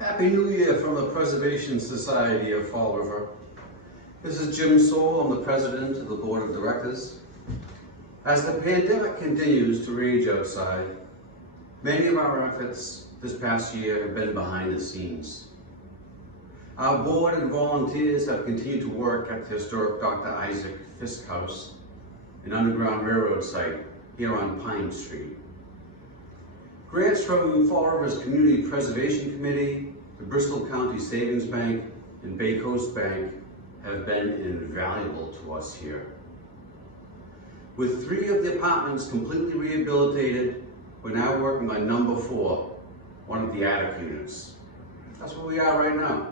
Happy New Year from the Preservation Society of Fall River. This is Jim Soule. I'm the President of the Board of Directors. As the pandemic continues to rage outside, many of our efforts this past year have been behind the scenes. Our board and volunteers have continued to work at the historic Dr. Isaac Fisk House, an Underground Railroad site here on Pine Street. Grants from Fall River's Community Preservation Committee, the Bristol County Savings Bank, and Bay Coast Bank have been invaluable to us here. With 3 of the apartments completely rehabilitated, we're now working on number 4, one of the attic units. That's where we are right now.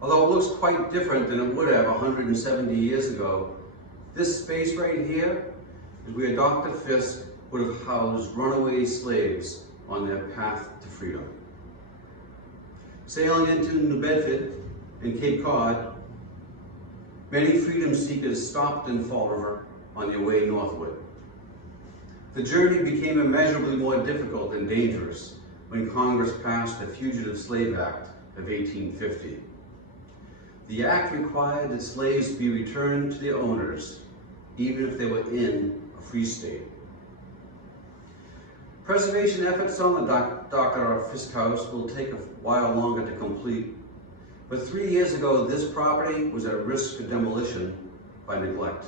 Although it looks quite different than it would have 170 years ago, this space right here is where Dr. Fisk would have housed runaway slaves on their path to freedom. Sailing into New Bedford and Cape Cod, many freedom seekers stopped in Fall River on their way northward. The journey became immeasurably more difficult and dangerous when Congress passed the Fugitive Slave Act of 1850. The act required that slaves be returned to their owners, even if they were in a free state. Preservation efforts on the Dr. Fisk House will take a while longer to complete, but 3 years ago this property was at risk for demolition by neglect.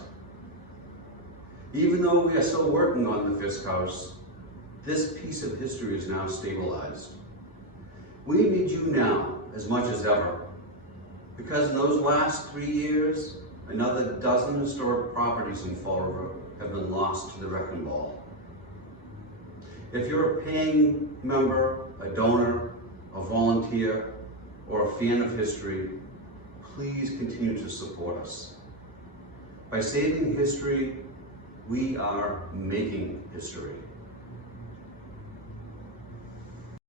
Even though we are still working on the Fisk House, this piece of history is now stabilized. We need you now as much as ever, because in those last 3 years, another dozen historic properties in Fall River have been lost to the wrecking ball. If you're a paying member, a donor, a volunteer, or a fan of history, please continue to support us. By saving history, we are making history.